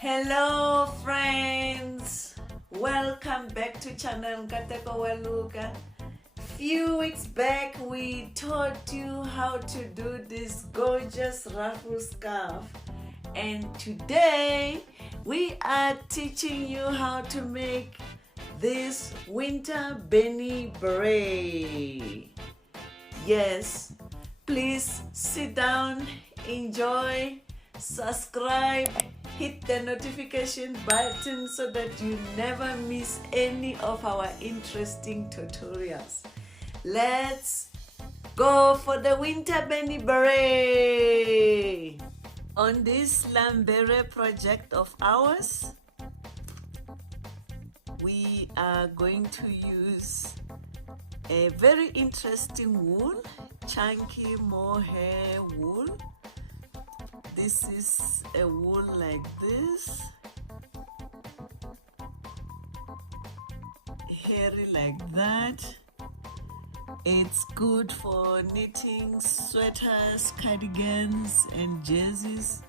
Hello friends, welcome back to channel Ntiko Waluka. Few weeks back we taught you how to do this gorgeous ruffle scarf, and today we are teaching you how to make this winter Beanie beret. Yes, please sit down, enjoy, subscribe, hit the notification button so that you never miss any of our interesting tutorials. Let's go for the winter Beanie beret. On this Beret project of ours, we are going to use a very interesting wool, chunky mohair wool. This is a wool like this, hairy like that. It's good for knitting sweaters, cardigans and jerseys.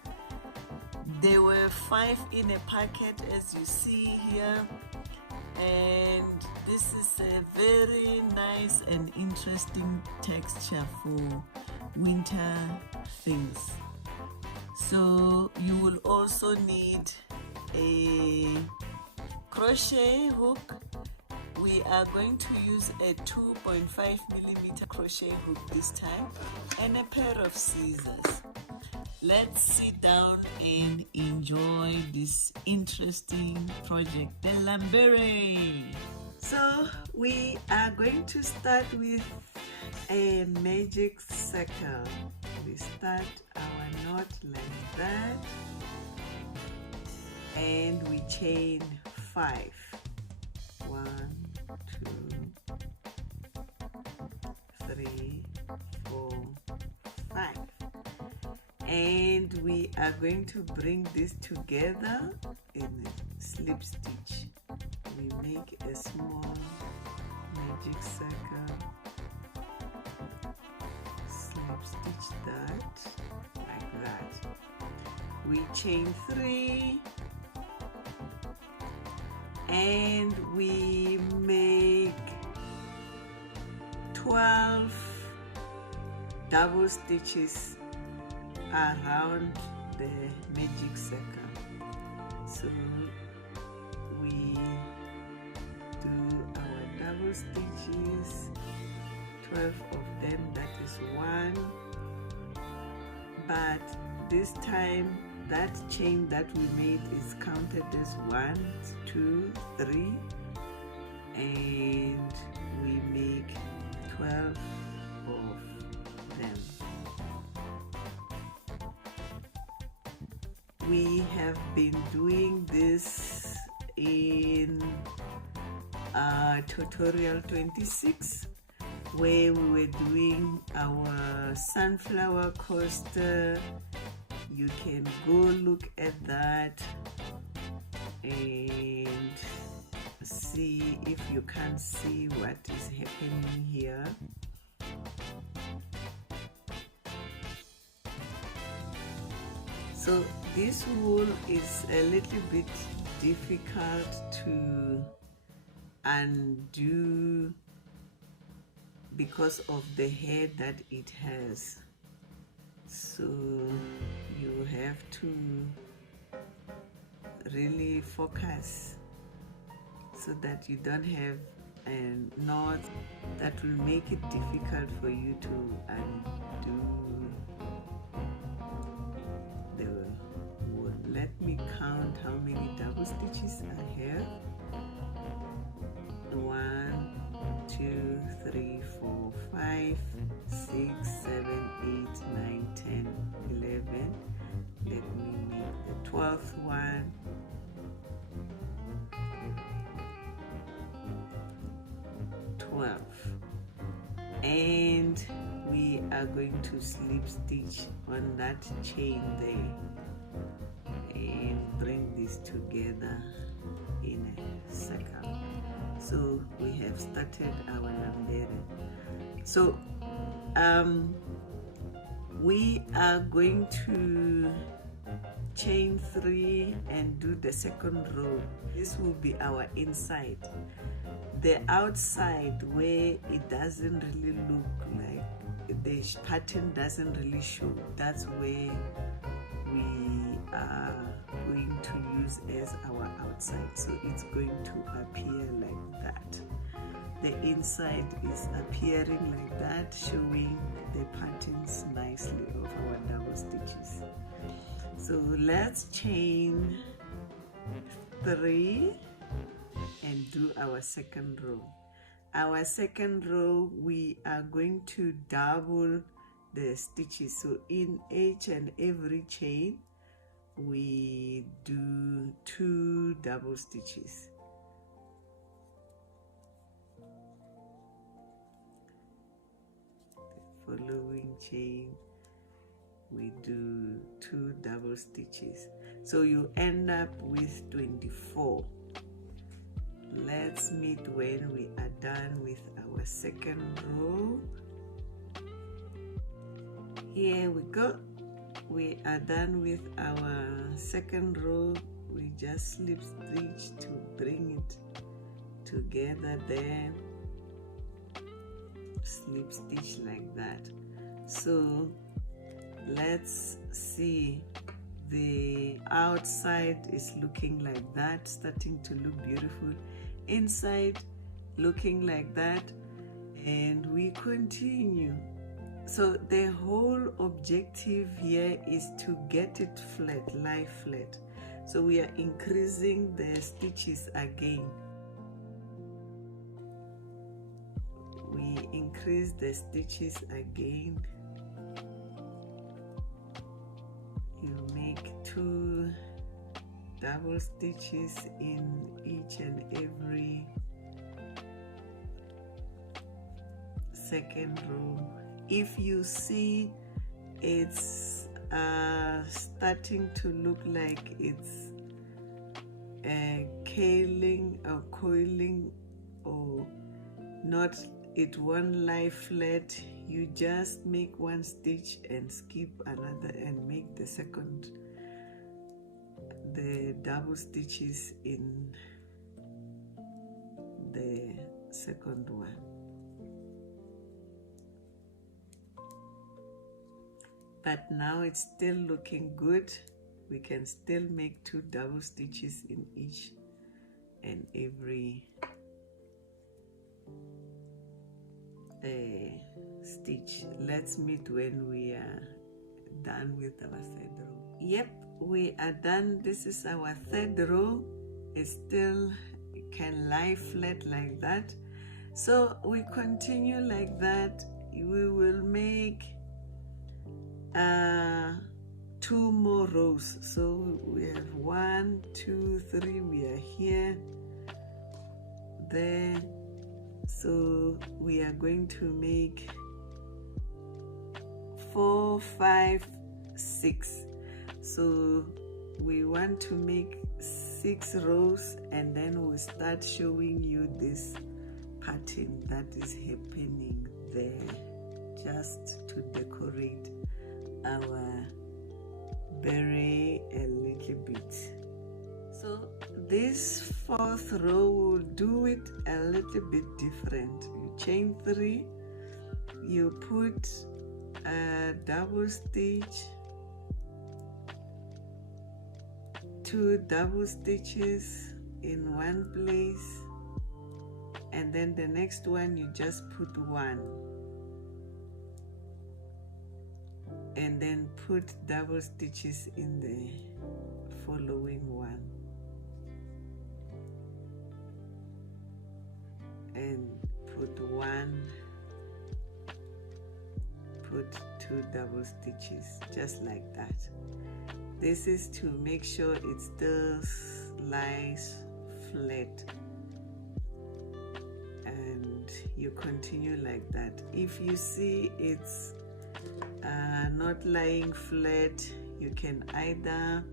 There were 5 in a packet, as you see here, and this is a very nice and interesting texture for winter things. So you will also need a crochet hook. We are going to use a 2.5mm crochet hook this time, and a pair of scissors. Let's sit down and enjoy this interesting project, the beret. So we are going to start with a magic circle. We start our knot like that, and we chain 5. 1, 2, 3, 4, 5. And we are going to bring this together in a slip stitch. We make a small magic circle, slip stitch that like that. We chain 3 and we make 12 double stitches around the magic circle. So we do our double stitches, 12 of them, that is 1. But this time that chain that we made is counted as 1, 2, 3, and we make 12 of them. We have been doing this in tutorial 26, where we were doing our sunflower coaster. You can go look at that and see if you can't see what is happening here. So this wool is a little bit difficult to undo because of the hair that it has. So you have to really focus so that you don't have a knot that will make it difficult for you to undo the wool. Let me count how many double stitches I have. 1, 2, 3, 4, 5, 6, 7, 8, 9, 10, 11. Let me make the 12th one. And we are going to slip stitch on that chain there and bring this together in a circle. So we have started our beret. So we are going to chain 3 and do the second row. This will be our inside. The outside, where it doesn't really look like the pattern doesn't really show, that's where we are going to use as our outside. So it's going to appear like that. The inside is appearing like that, showing the patterns nicely of our double stitches. So let's chain 3 and do our second row. Our second row, we are going to double the stitches. So in each and every chain we do 2 double stitches. The following chain we do 2 double stitches, so you end up with 24. Let's meet when we are done with our second row. Here we go. We are done with our second row. We just slip stitch to bring it together there. Slip stitch like that. So let's see, the outside is looking like that, starting to look beautiful. Inside looking like that, and we continue. So the whole objective here is to get it flat, lie flat. So we are increasing the stitches again. We increase the stitches again. You make 2 double stitches in each and every second row. If you see it's starting to look like it's curling or coiling, or not, it won't lie flat, you just make 1 stitch and skip another and make the double stitches in the second one. But now it's still looking good. We can still make 2 double stitches in each and every stitch. Let's meet when we are done with our third row. Yep, we are done. This is our third row. It still can lie flat like that. So we continue like that. We will make 2 more rows. So we have 1, 2, 3. We are here, there. So we are going to make 4, 5, 6. So we want to make 6 rows, and then we'll start showing you this pattern that is happening there, just to decorate our beret a little bit. So this 4th row will do it a little bit different. You chain 3, you put a double stitch, 2 double stitches in one place, and then the next one you just put 1, and then put double stitches in the following one, and put 1, put 2 double stitches, just like that. This is to make sure it still lies flat, and you continue like that. If you see it's not lying flat, you can either,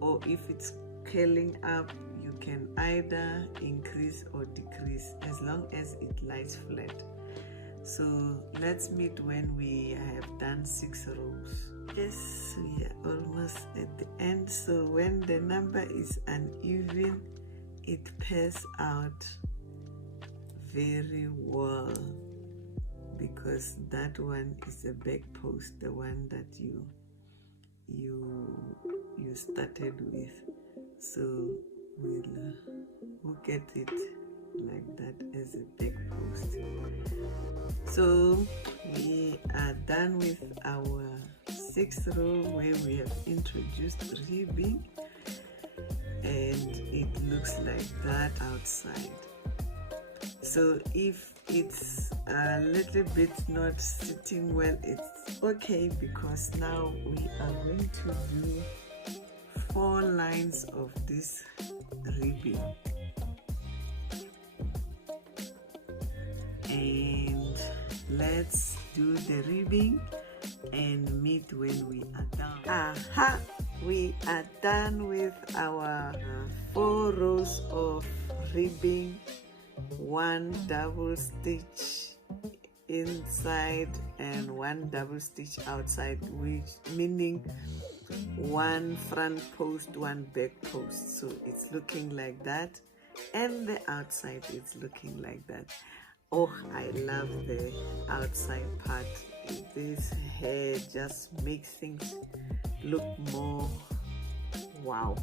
or if it's curling up, you can either increase or decrease, as long as it lies flat. So let's meet when we have done 6 rows. Yes, we are almost at the end. So when the number is uneven, it pairs out very well, because that one is a back post, the one that you started with. So we'll get it like that as a back post. So we are done with our 6th row where we have introduced ribbing, and it looks like that outside. So if it's a little bit not sitting well, it's okay, because now we are going to do 4 lines of this ribbing. And let's do the ribbing and meet when we are done. We are done with our 4 rows of ribbing, 1 double stitch inside and 1 double stitch outside, which meaning 1 front post, 1 back post. So it's looking like that, and the outside is looking like that. Oh, I love the outside part. This hair just makes things look more wow.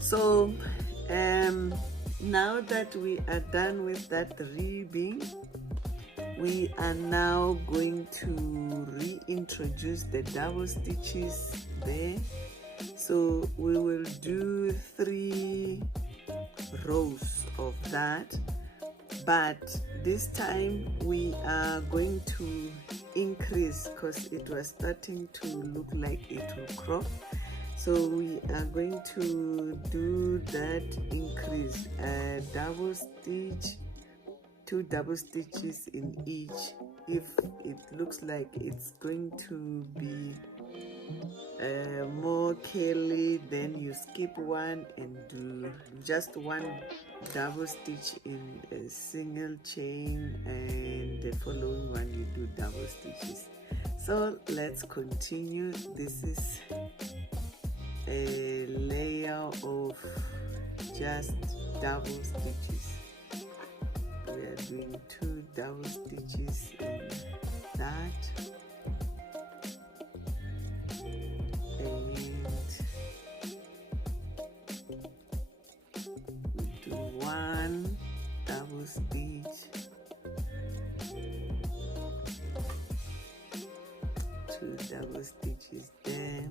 So now that we are done with that ribbing, we are now going to reintroduce the double stitches there. So we will do 3 rows of that, but this time we are going to increase, because it was starting to look like it will crop. So we are going to do that increase, a double stitch, 2 double stitches in each. If it looks like it's going to be more curly, then you skip 1 and do just 1 double stitch in a single chain, and the following one you do double stitches. So let's continue. This is a layer of just double stitches. We are doing 2 double stitches in that, and we do 1 double stitch, 2 double stitches there,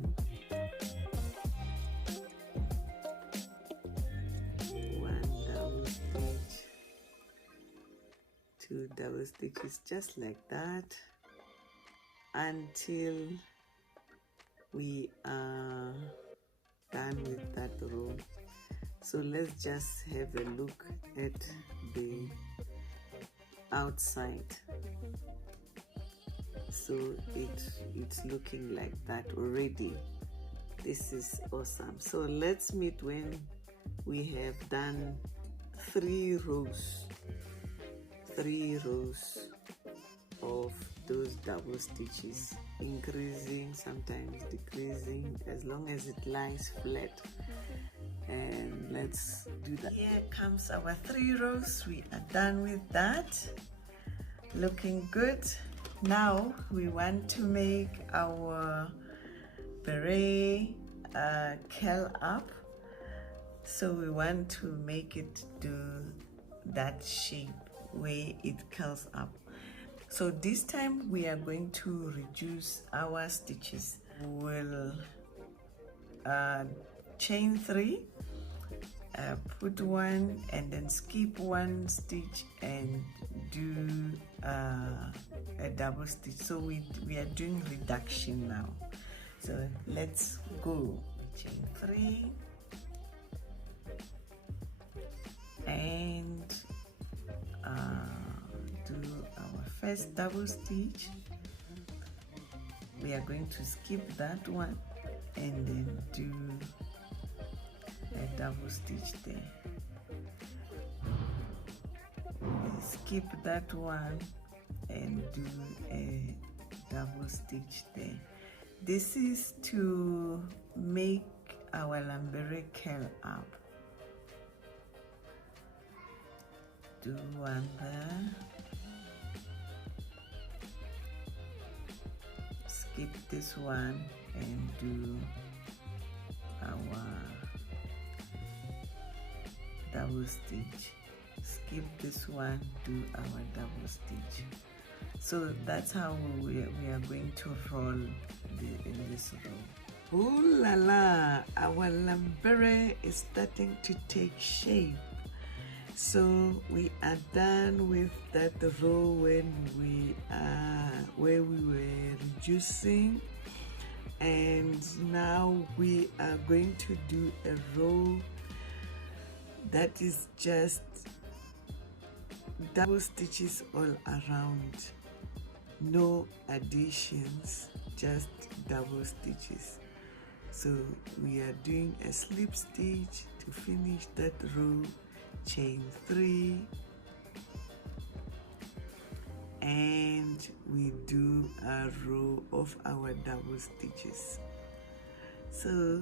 1 double stitch, 2 double stitches, just like that, until we are done with that row. So let's just have a look at the outside. So it's looking like that already. This is awesome. So let's meet when we have done 3 rows of those double stitches, increasing, sometimes decreasing, as long as it lies flat. And let's do that. Here comes our 3 rows. We are done with that, looking good. Now we want to make our beret curl up, so we want to make it do that shape where it curls up. So this time we are going to reduce our stitches. We'll chain 3, put 1 and then skip 1 stitch and do a double stitch. So we are doing reduction now. So let's go. Chain 3 and do our first double stitch. We are going to skip that one and then do a double stitch there. We skip that one and do a double stitch there. This is to make our lambere curl up. Do one there. Skip this one and do our double stitch. Skip this one, do our double stitch. So that's how we are going to roll in this row. Ooh la la, our lambere is starting to take shape. So we are done with that row when where we were reducing, and now we are going to do a row that is just double stitches all around, no additions, just double stitches. So we are doing a slip stitch to finish that row, chain 3, and we do a row of our double stitches. So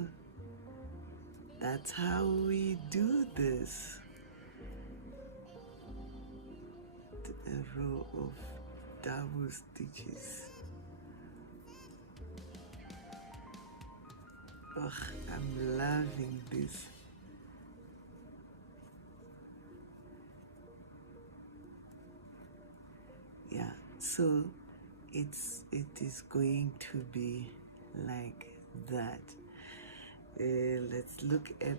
that's how we do this. A row of double stitches. Oh, I'm loving this. Yeah, so it is going to be like that. Let's look at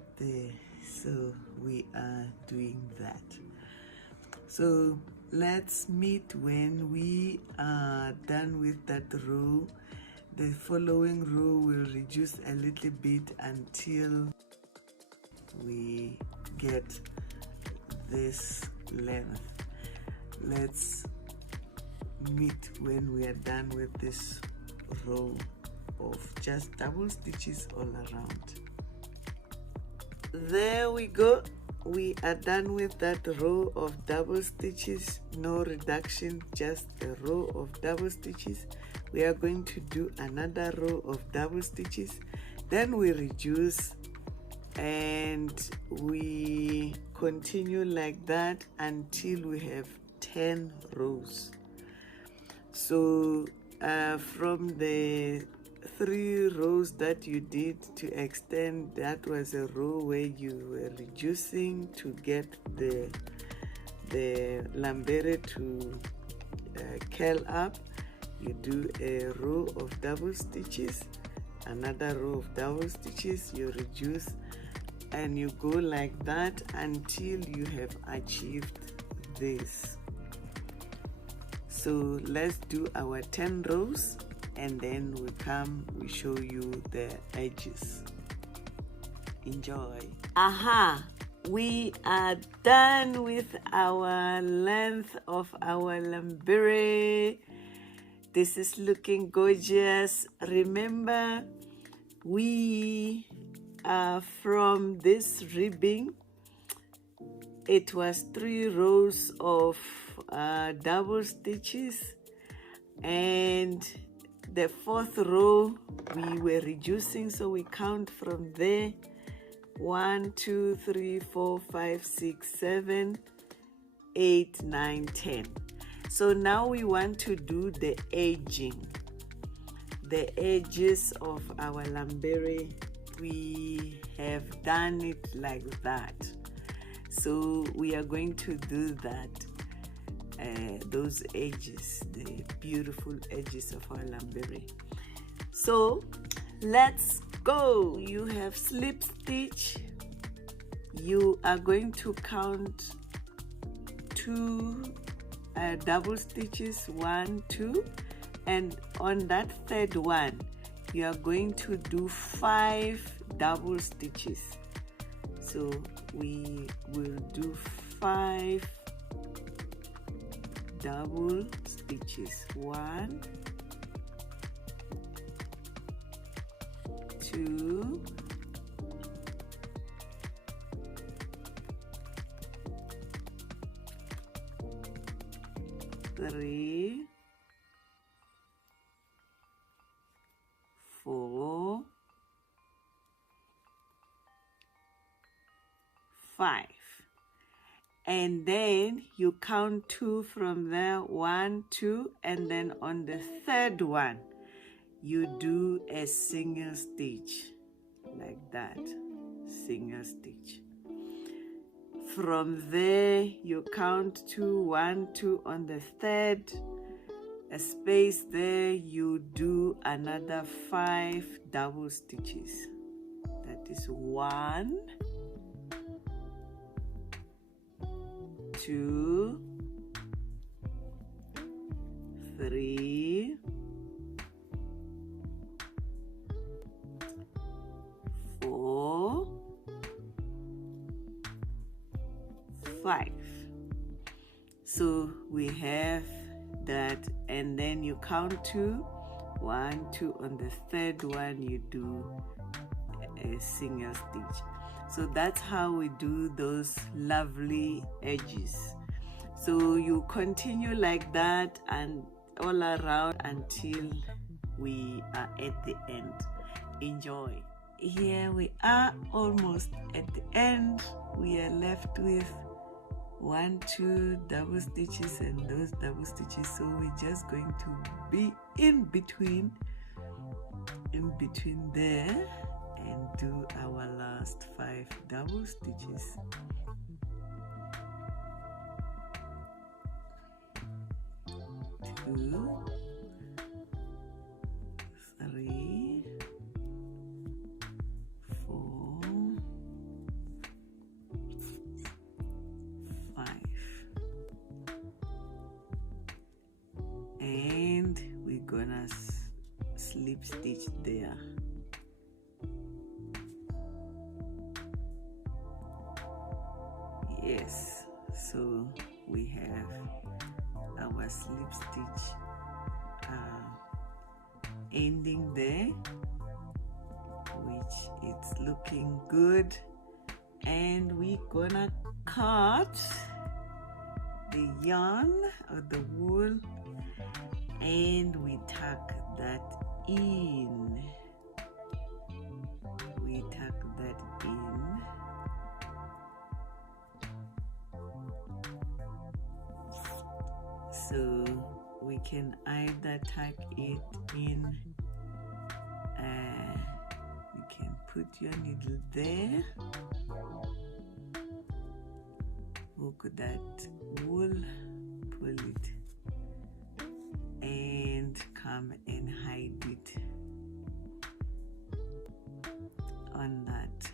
so we are doing that. So let's meet when we are done with that row. The following row will reduce a little bit until we get this length. Let's meet when we are done with this row of just double stitches all around. There we go. We are done with that row of double stitches, no reduction, just a row of double stitches. We are going to do another row of double stitches, then we reduce, and we continue like that until we have 10 rows. So from the 3 rows that you did to extend, that was a row where you were reducing to get the lambere to curl up. You do a row of double stitches, another row of double stitches, you reduce, and you go like that until you have achieved this. So let's do our 10 rows, and then we show you the edges. Enjoy. Aha, we are done with our length of our lambere. This is looking gorgeous. Remember, we are from this ribbing, it was 3 rows of double stitches, and the 4th row we were reducing, so we count from there. 1 2 3 4 5 6 7 8 9 10. So now we want to do the edging, the edges of our lambere. We have done it like that, so we are going to do that, those edges, the beautiful edges of our lambere. So let's go. You have slip stitch. You are going to count 2 double stitches, 1 2, and on that 3rd one you are going to do 5 double stitches. So we will do 5 double stitches. 1 2 3 5. And then you count 2 from there, 1, 2, and then on the third one, you do a single stitch like that, single stitch. From there, you count 2, 1, 2 on the third, a space there, you do another 5 double stitches. That is 1, 2, 3, 4, 5. So we have that, and then you count 2, 1, 2 on the third one, you do a single stitch. So that's how we do those lovely edges. So you continue like that and all around until we are at the end. Enjoy. Here we are, almost at the end. We are left with 1, 2 double stitches and those double stitches. So we're just going to be in between there and do our last 5 double stitches. 2, 3, 4, 5, and we're gonna slip stitch there. Yes, so we have our slip stitch ending there, which it's looking good, and we're gonna cut the yarn or the wool and we tuck that in. We tuck that in. So we can either tuck it in, you can put your needle there, hook that wool, pull it, and come and hide it on that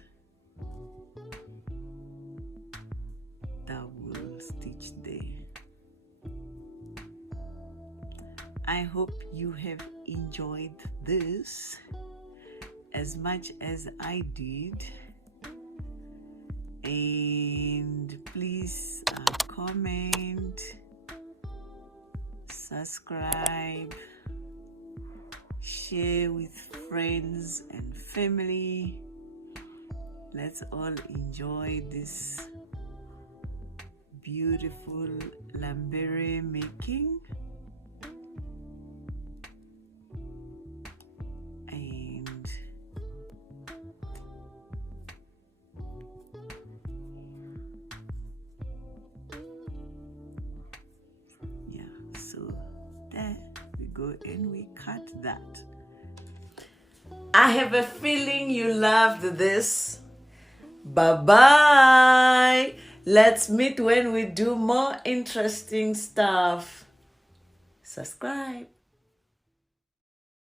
double stitch there. I hope you have enjoyed this as much as I did, and please comment, subscribe, share with friends and family. Let's all enjoy this beautiful lambere making. And we cut that. I have a feeling you loved this. Bye-bye. Let's meet when we do more interesting stuff. Subscribe.